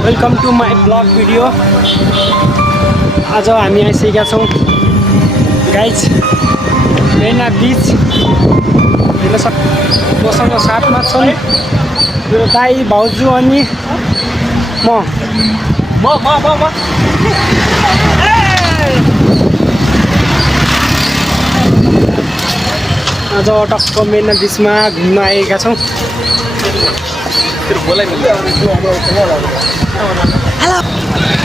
Welcome to my blog video. आज हामी आइसकेका छौँ गाइज मेरिना बिच। मसँग साथमा छन् मेरो दाई भाउजू अनि म। आज टक्क मेरिना बिचमा घुम्न आएका छौँ।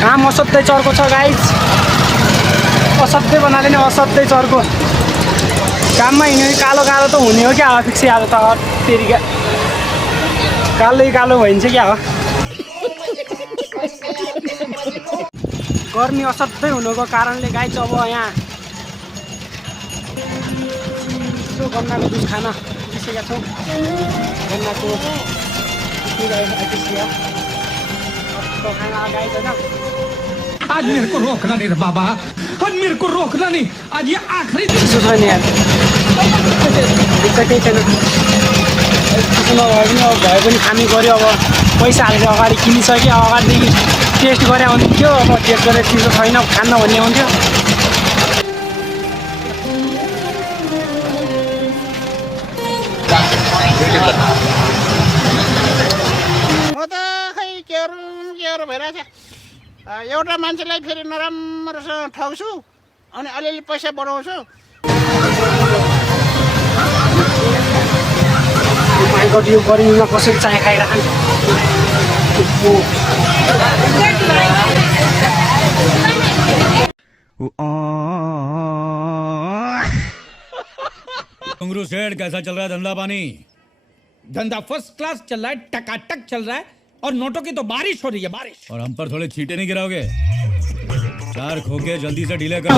काम असाध्यै चर्को छ गाइज, असाध्यै भन्नाले नै असाध्यै चर्को। काममा हिँड्यो कालो कालो त हुने हो क्या हो, फिक्सै आज त तेरिका कालै कालो भइन्छ क्या हो। गर्मी असाध्यै हुनुको कारणले गाइज अब यहाँ गन्नाको जुस खान आइसकेका छौँ। गन्नाको आज मेरे को रोकना नहीं रे बाबा, आज मेरे को रोकना नहीं, आज ये आखिरी दिन छैन यार, दिक्कतै छैन। नभए पनि अब भए पनि खानु गऱ्यो। अब पैसा हालेर अगाडि किनिसक्यो, अगाडिदेखि टेस्ट गरे हुन्थ्यो। अब टेस्ट गरेर चिसो छैन खान्न भन्ने हुन्थ्यो। म त खै के भइरहेछ। एउटा मान्छेलाई फेरि नराम्रोसँग ठग्छु अनि अलिअलि पैसा बढाउँछु। यो गर्मीमा कसरी चाय खाइरहन्। कंगरू सेठ, कैसा चल रहा है धंधा पानी? धंधा फर्स्ट क्लास चल रहा है, टकाटक चल रहा है और नोटों की तो बारिश हो रही है, बारिश। और हम पर थोड़े छींटे नहीं गिराओगे? 4 खोके जल्दी से ढीले कर।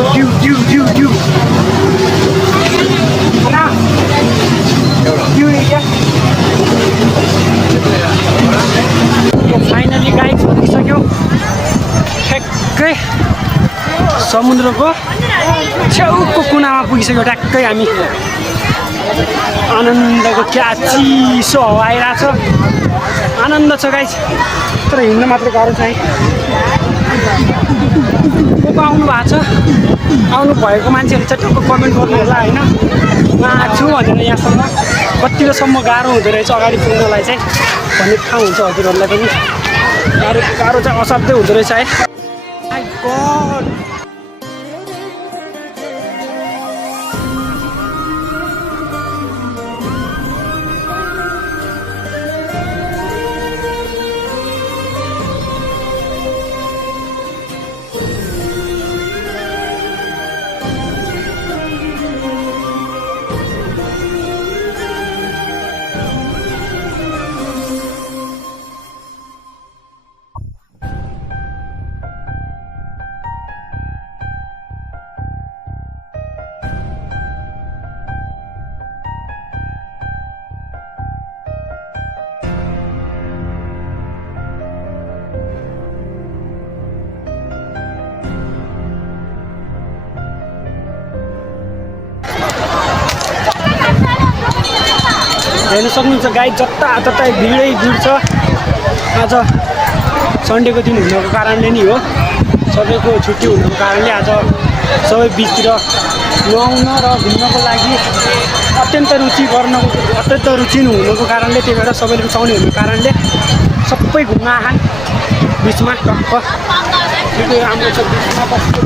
फाइनली गाइज पुगिसक्यो ठ्याक्कै समुद्रको छेउको कुनामा पुगिसक्यो। ठ्याक्कै हामी आनन्दको क्या चिसो हावा आइरहेछ। आनन्द छ गाइज, तर हिँड्न मात्र गाह्रो छ है। को को आउनु भएको छ, आउनु भएको मान्छेहरू चाहिँ टक्क कमेन्ट गर्नु होला होइन। म आएको छु भनेर यहाँसम्म कतिकोसम्म गाह्रो हुँदो रहेछ अगाडि पुग्नलाई चाहिँ भन्ने थाहा हुन्छ हजुरहरूलाई पनि। गाह्रो चाहिँ असाध्यै हुँदो रहेछ है। माइ गॉड, हेर्न सक्नुहुन्छ गाइड जताततै भिडै भिड छ। आज सन्डेको दिन हुनुको कारणले नि हो, सबैको छुट्टी हुनुको कारणले आज सबै बिचतिर नुहाउन र घुम्नको लागि अत्यन्त रुचि हुनुको कारणले, त्यही भएर सबैले रुचाउने हुनुको कारणले सबै घुम्न आएछन् बिचमा। टक्क राम्रो छ बिचमा बसेको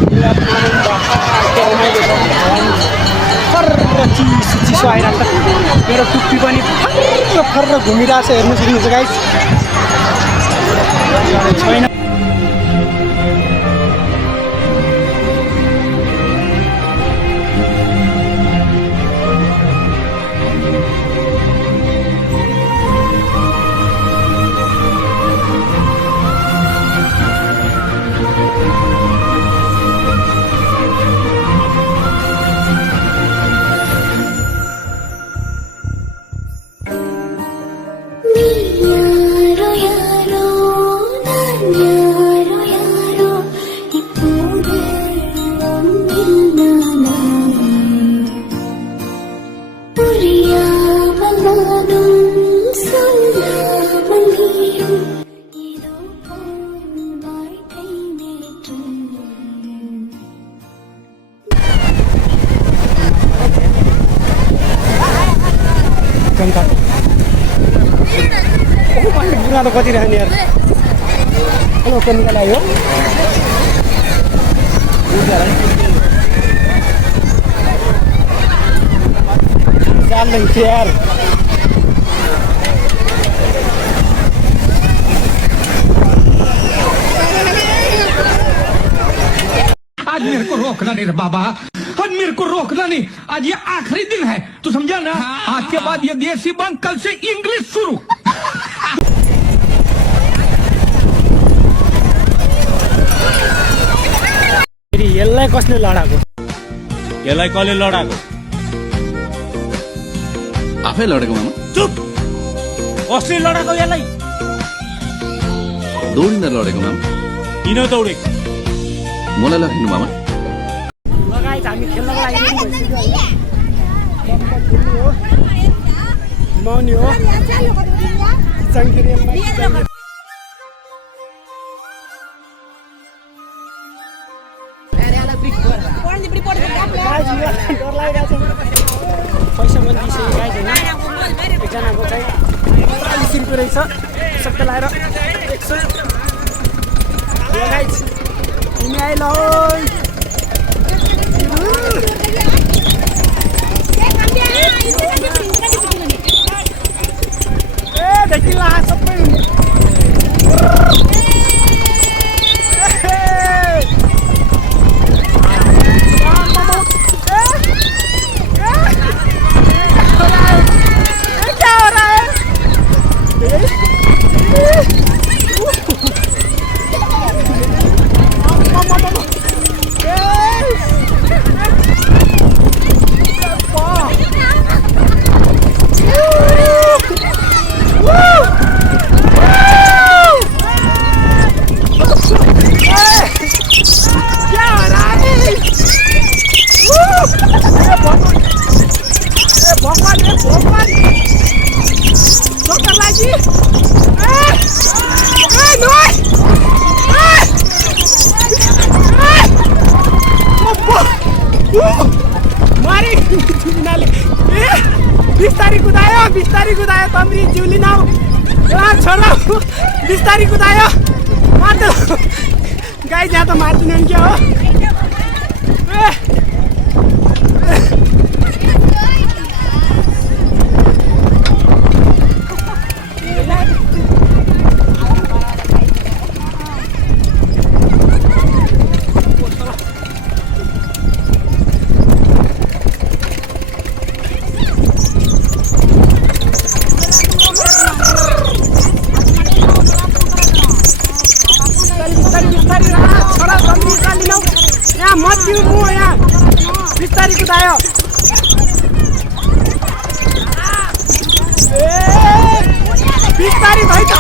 चिसो आइरहेको छ। मेरो टुप्पी पनि फर्र घुमिरहेको छ, हेर्नु सक्नुहुन्छ गाइस। छैन यारो यारो त कति रहने यार ओके निकाल्यो जान नहीं थे यार आज मेरे को रोकना नहीं रे बाबा, आज मेरे को रोकना नहीं। आज ये आखिरी दिन है, तू समझा ना? आज के बाद ये देसी बंद, कल से इंग्लिश शुरू। यसलाई कसले लडाको यसलाई कसले लडाको आफै लडेको मामा चुप कसले लडाको यसलाई दौडिँदा लडेको मामा किन दौडेको मलाई लगिनु मामा लगायत हामी खेल्नको लागि मौनी हो पैसा पनि दिइसक्यो गाइज होइन एकजनाको चाहिँ 40 रुपियाँ रहेछ सबै लाएर 100 गाइज तिमी आइल ए देखिला सबै बिस्तारी कुदायो तम्री जिउली नाउ छोरा बिस्तारी कुदायो मार्दै गाई जहाँ त मार्दिनन् क्या हो बिस्तारी कुदायो बिस्तारी धैत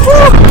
गयो